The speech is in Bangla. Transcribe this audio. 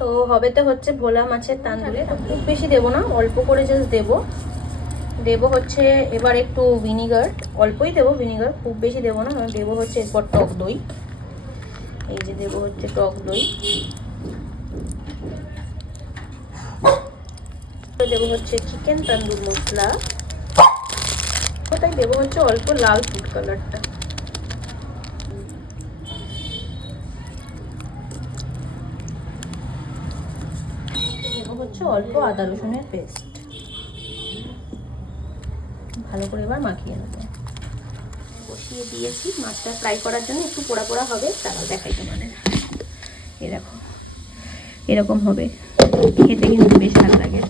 তো হবেতে হচ্ছে ভোলা মাছের তান্দুরি, তো খুব বেশি দেবো না, অল্প করে জাস্ট দেবো। দেবো হচ্ছে এবার একটু ভিনিগার, অল্পই দেবো ভিনিগার, খুব বেশি দেবো না। দেবো হচ্ছে এরপর টক দই, এই যে দেবো হচ্ছে টক দই। দেবো হচ্ছে চিকেন তন্দুর মশলা, তাই দেবো হচ্ছে অল্প লাল ফুড কালারটা। দেবো হচ্ছে অল্প আদা রসুনের পেস্ট। ভালো করে এবার মাখিয়ে নেবো। বসিয়ে দিয়েছি মাছটা ফ্রাই করার জন্য, একটু পোড়া পোড়া হবে, তারা দেখাই তোমাদের। এই দেখো এরকম হবে, খেতে কিন্তু বেশ ভালো লাগে।